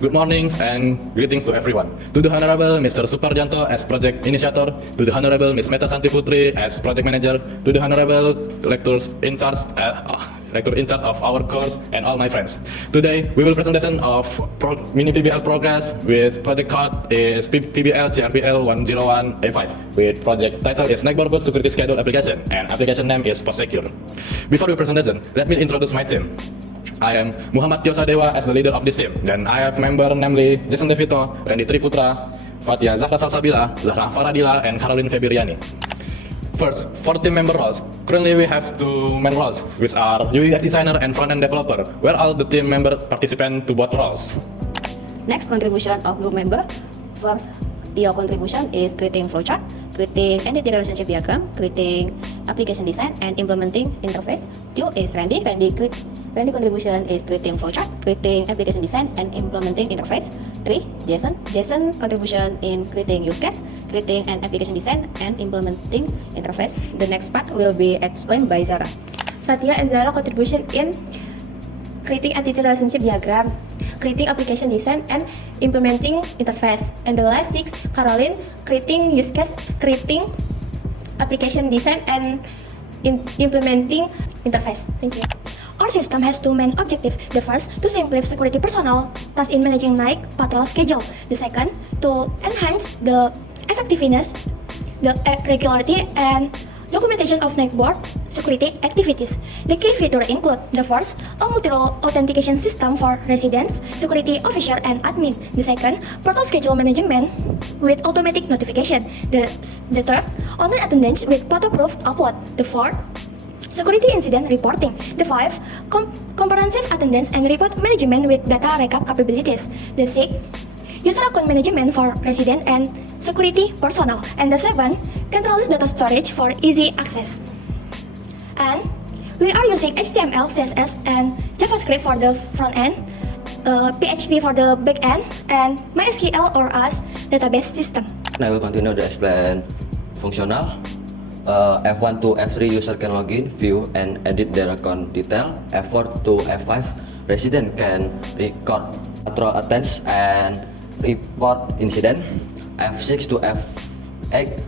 Good mornings and greetings to everyone. To the Honorable Mr. Suparjanto as Project Initiator, to the Honorable Ms. Meta Santi Putri as Project Manager, to the Honorable Lectors in charge, Lecturer in charge of our course, and all my friends. Today, we will presentation of mini PBL progress with project code is PBL CRPL 101A5 with project title is Neighborhood Security Schedule Application and application name is PostSecure. Before we presentation, let me introduce my team. I am Muhammad Tiosa Dewa as the leader of this team, and I have member namely Jason Devito, Randy Triputra, Fatia Zahra Salsabila, Zahra Faradila, and Caroline Febriani. First, for team member roles, currently we have two main roles, which are UI designer and front-end developer, where all the team member participate to both roles. Next contribution of group member. First, Tio contribution is creating flowchart, creating entity relationship diagram, creating application design, and implementing interface. Two is Randy. Randy contribution is creating flowchart, creating application design, and implementing interface. 3. Jason. Jason contribution in creating use case, creating an application design, and implementing interface. The next part will be explained by Zara. Fatia and Zara contribution in creating entity relationship diagram, creating application design, and implementing interface. And the last 6, Caroline, creating use case, creating application design, and implementing interface. Thank you. Our system has two main objectives. The first, to simplify security personnel tasks in managing night patrol schedule. The second, to enhance the effectiveness, the regularity, and documentation of neighborhood security activities. The key features include the first, a multi-role authentication system for residents, security officer, and admin. The second, portal schedule management with automatic notification. The third, online attendance with photo-proof upload. The fourth, security incident reporting. The 5, comprehensive attendance and report management with data backup capabilities. The 6, user account management for resident and security personnel. And the 7, centralized data storage for easy access. And we are using HTML, CSS, and JavaScript for the front end, PHP for the back end, and MySQL or AS database system. I will continue to explain functional. F1 to F3 user can login, view, and edit their account detail. F4 to F5 resident can record patrol attendance and report incident. F6 to F8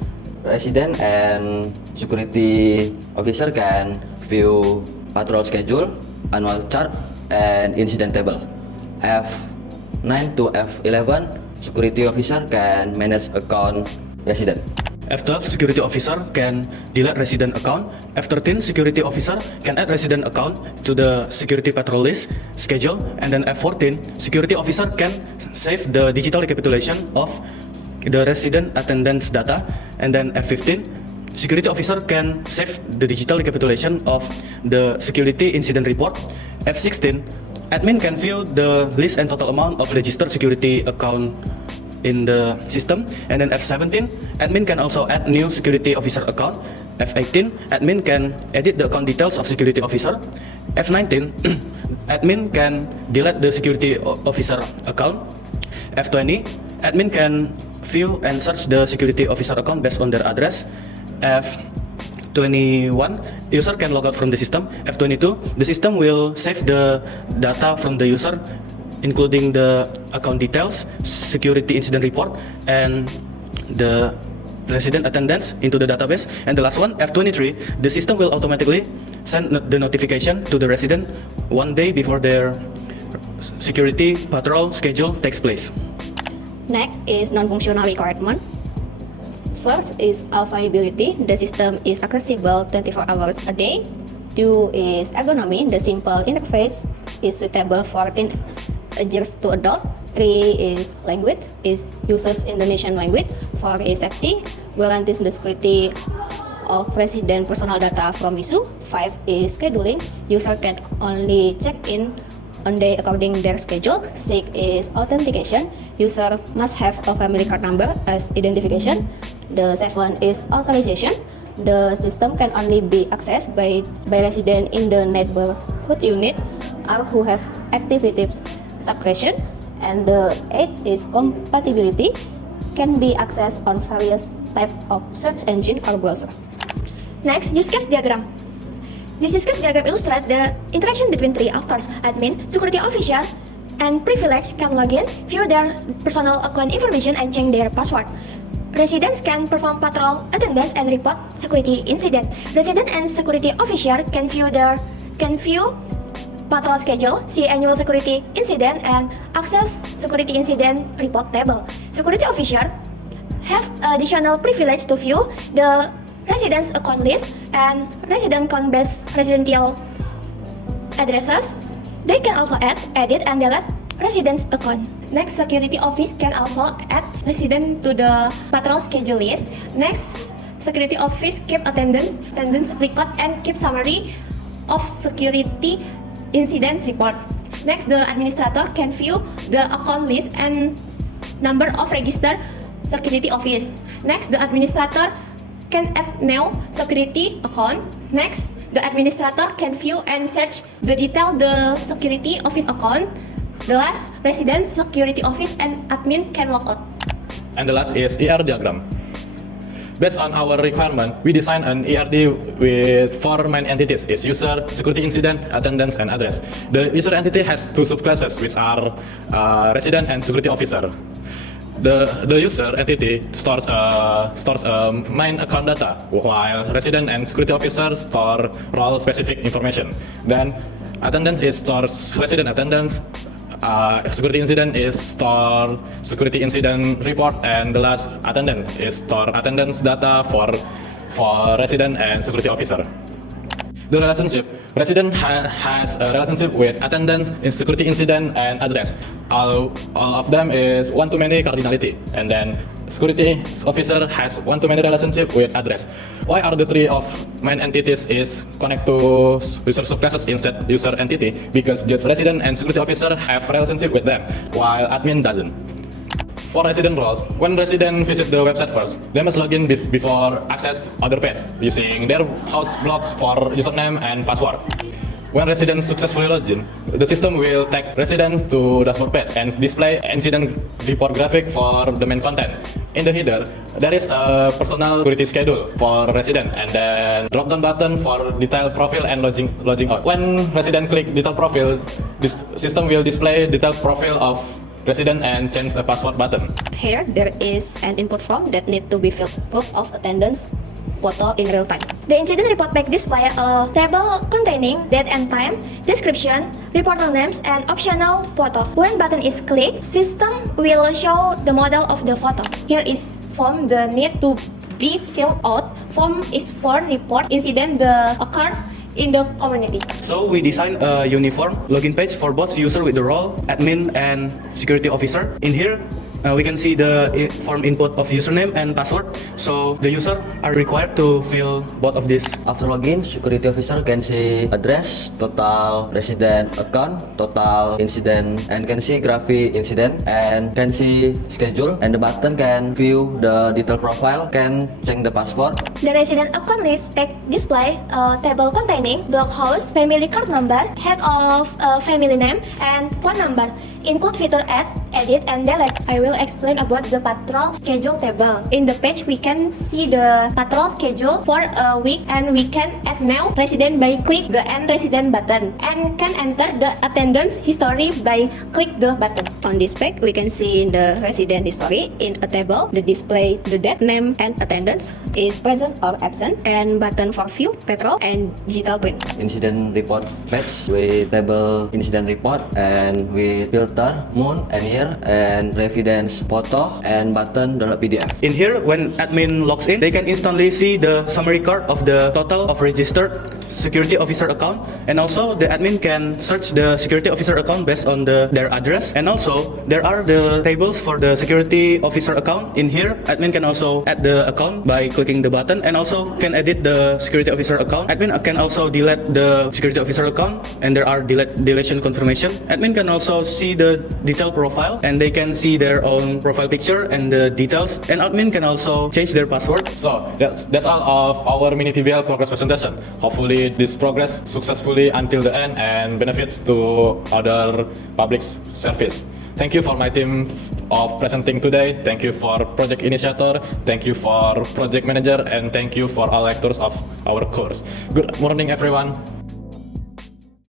resident and security officer can view patrol schedule, annual chart, and incident table. F9 to F11 security officer can manage account resident. F12 security officer can delete resident account. F13 security officer can add resident account to the security patrol list schedule. And then F14 security officer can save the digital recapitulation of the resident attendance data. And then F15 security officer can save the digital recapitulation of the security incident report. F16 admin can view the list and total amount of registered security account in the system. And then F17 admin can also add new security officer account. F18 admin can edit the account details of security officer. F19 admin can delete the security officer account. F20 admin can view and search the security officer account based on their address. F21 user can log out from the system. F22 the system will save the data from the user, including the account details, security incident report, and the resident attendance into the database. And the last one, F23, the system will automatically send the notification to the resident 1 day before their security patrol schedule takes place. Next is non-functional requirement. First is availability. The system is accessible 24 hours a day. 2 is ergonomy. The simple interface is suitable for teenagers to adult. 3 is language, is uses Indonesian language. 4 is safety, guarantees the security of resident personal data from ISU. 5 is scheduling, user can only check in on day according their schedule. 6 is authentication, user must have a family card number as identification. The 7 is authorization, the system can only be accessed by resident in the neighborhood unit or who have activity suppression. And the 8 is compatibility, can be accessed on various types of search engine or browser. Next, use case diagram. This use case diagram illustrates the interaction between 3 actors: admin, security officer, and privileged can log in, view their personal account information, and change their password. Residents can perform patrol attendance and report security incident. Resident and security officer can view patrol schedule, see annual security incident, and access security incident report table. Security officer have additional privilege to view the residence account list and resident account-based residential addresses. They can also add, edit, and delete residence account. Next, security office can also add resident to the patrol schedule list. Next, security office keep attendance record, and keep summary of security incident report. Next, the administrator can view the account list and number of registered security office. Next, the administrator can add new security account. Next, the administrator can view and search the detail the security office account. The last, resident, security office, and admin can log out. And the last is ER diagram. Based on our requirement, we design an ERD with 4 main entities: is user, security incident, attendance, and address. The user entity has 2 subclasses, which are resident and security officer. The user entity stores main account data, while resident and security officer store role-specific information. Then attendance stores resident attendance. Security incident is store security incident report, and the last attendance is store attendance data for resident and security officer. The relationship: resident has a relationship with attendance, security incident, and address. All of them is one-to-many cardinality, and then security officer has one-to-many relationship with address. Why are the 3 of main entities is connect to user subclasses instead user entity? Because just resident and security officer have relationship with them, while admin doesn't. For resident roles, when resident visit the website first, they must log in before access other page using their house blocks for username and password. When residents successfully log in, the system will take resident to dashboard page and display incident report graphic for the main content. In the header, there is a personal security schedule for resident, and then drop-down button for detailed profile and logging out. When resident click detailed profile, this system will display detailed profile of resident and change the password button. Here, there is an input form that need to be filled. Proof of attendance, photo in real time. The incident report page display a table containing date and time, description, reporter names, and optional photo. When button is clicked, system will show the model of the photo. Here is form the need to be filled out. Form is for report incident the occurred in the community. So we design a uniform login page for both user with the role, admin, and security officer. In here, we can see the form input of username and password. So the user are required to fill both of these. After login, security officer can see address, total resident account, total incident, and can see graphic incident, and can see schedule, and the button can view the detail profile, can change the password. The resident account list page display a table containing block house, family card number, head of family name, and phone number. Include feature add, edit, and delete. I will explain about the patrol schedule table. In the page, we can see the patrol schedule for a week, and we can add now resident by click the end resident button, and can enter the attendance history by click the button. On this page, we can see in the resident history in a table the display the date, name, and attendance is present or absent, and button for view, patrol, and digital print. Incident report page with table incident report, and with filter, moon, and year, and residence photo, and button download PDF. In here, when admin logs in, they can instantly see the summary card of the total of registered security officer account, and also the admin can search the security officer account based on their address. And also there are the tables for the security officer account. In here, admin can also add the account by clicking the button, and also can edit the security officer account. Admin can also delete the security officer account, and there are deletion confirmation. Admin can also see the detailed profile, and they can see their own profile picture and the details, and admin can also change their password. So that's all of our mini PBL progress presentation. Hopefully this progress successfully until the end and benefits to other public service. Thank you for my team of presenting today. Thank you for project initiator. Thank you for project manager, and thank you for all lectors of our course. Good morning, everyone.